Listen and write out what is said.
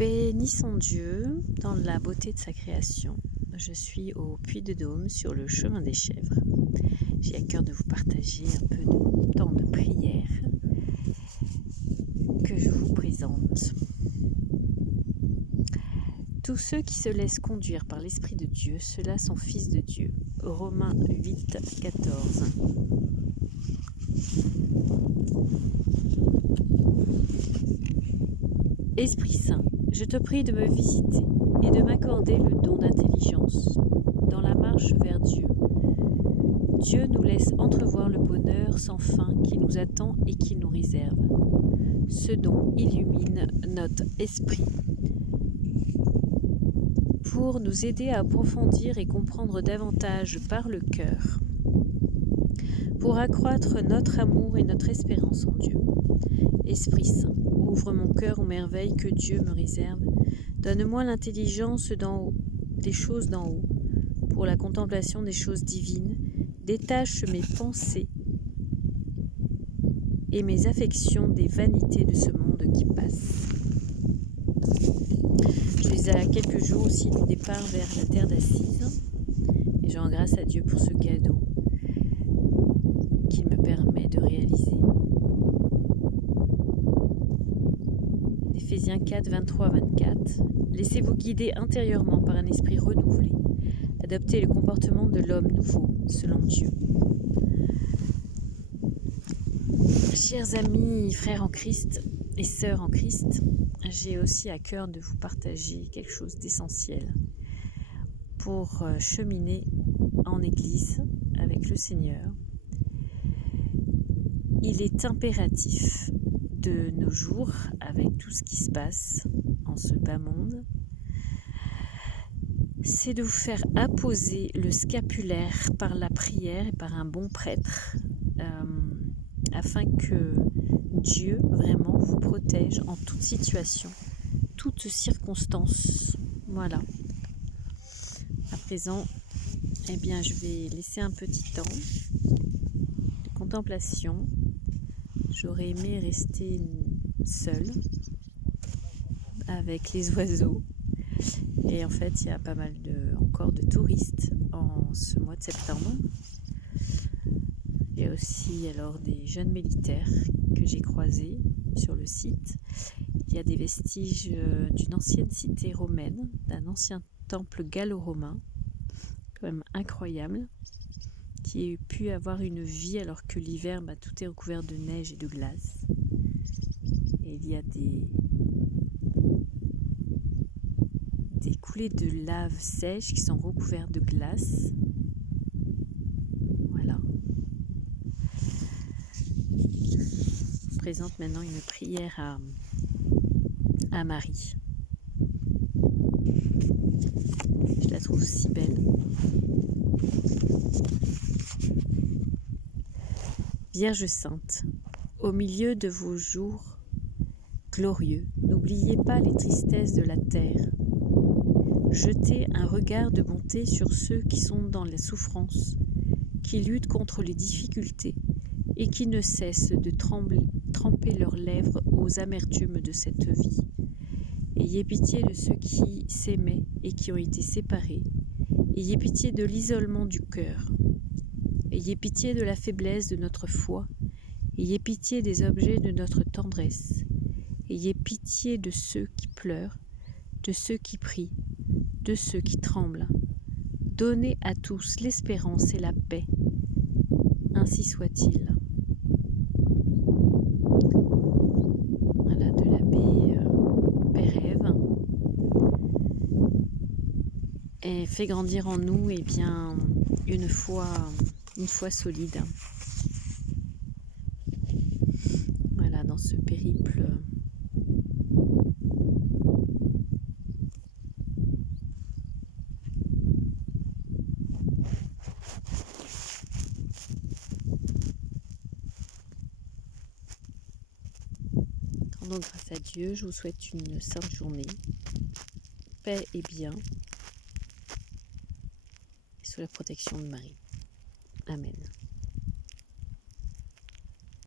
Bénissons Dieu dans la beauté de sa création. Je suis au Puy-de-Dôme sur le chemin des Chèvres. J'ai à cœur de vous partager un peu de temps de prière que je vous présente. Tous ceux qui se laissent conduire par l'Esprit de Dieu, ceux-là sont fils de Dieu. Romains 8, 14. Esprit Saint, je te prie de me visiter et de m'accorder le don d'intelligence dans la marche vers Dieu. Dieu nous laisse entrevoir le bonheur sans fin qui nous attend et qui nous réserve. Ce don illumine notre esprit pour nous aider à approfondir et comprendre davantage par le cœur, pour accroître notre amour et notre espérance en Dieu. Esprit Saint, ouvre mon cœur aux merveilles que Dieu me réserve. Donne-moi l'intelligence des choses d'en haut, pour la contemplation des choses divines. Détache mes pensées et mes affections des vanités de ce monde qui passe. Je suis à quelques jours aussi du départ vers la terre d'Assise et je rends grâce à Dieu pour ce cadeau qu'il me permet de réaliser. Éphésiens 4, 23-24. Laissez-vous guider intérieurement par un esprit renouvelé. Adoptez le comportement de l'homme nouveau, selon Dieu. Chers amis, frères en Christ et sœurs en Christ, j'ai aussi à cœur de vous partager quelque chose d'essentiel pour cheminer en Église avec le Seigneur. Il est impératif de nos jours, avec tout ce qui se passe en ce bas monde, c'est de vous faire apposer le scapulaire par la prière et par un bon prêtre, afin que Dieu vraiment vous protège en toute situation, toute circonstance. Voilà. À présent, je vais laisser un petit temps de contemplation. J'aurais aimé rester seule avec les oiseaux. Et en fait, il y a pas mal encore de touristes en ce mois de septembre. Il y a aussi alors des jeunes militaires que j'ai croisés sur le site. Il y a des vestiges d'une ancienne cité romaine, d'un ancien temple gallo-romain, quand même incroyable, qui a pu avoir une vie alors que l'hiver, tout est recouvert de neige et de glace. Et il y a des coulées de lave sèche qui sont recouvertes de glace. Voilà. Je présente maintenant une prière à Marie. Je la trouve si belle. Vierge Sainte, au milieu de vos jours glorieux, n'oubliez pas les tristesses de la terre. Jetez un regard de bonté sur ceux qui sont dans la souffrance, qui luttent contre les difficultés et qui ne cessent de tremper leurs lèvres aux amertumes de cette vie. Ayez pitié de ceux qui s'aimaient et qui ont été séparés. Ayez pitié de l'isolement du cœur. Ayez pitié de la faiblesse de notre foi. Ayez pitié des objets de notre tendresse. Ayez pitié de ceux qui pleurent, de ceux qui prient, de ceux qui tremblent. Donnez à tous l'espérance et la paix. Ainsi soit-il. Voilà, de l'abbé Pérève. Et fait grandir en nous une foi solide. Voilà, dans ce périple rendons grâce à Dieu. Je vous souhaite une sainte journée, paix et bien, et sous la protection de Marie. Amen.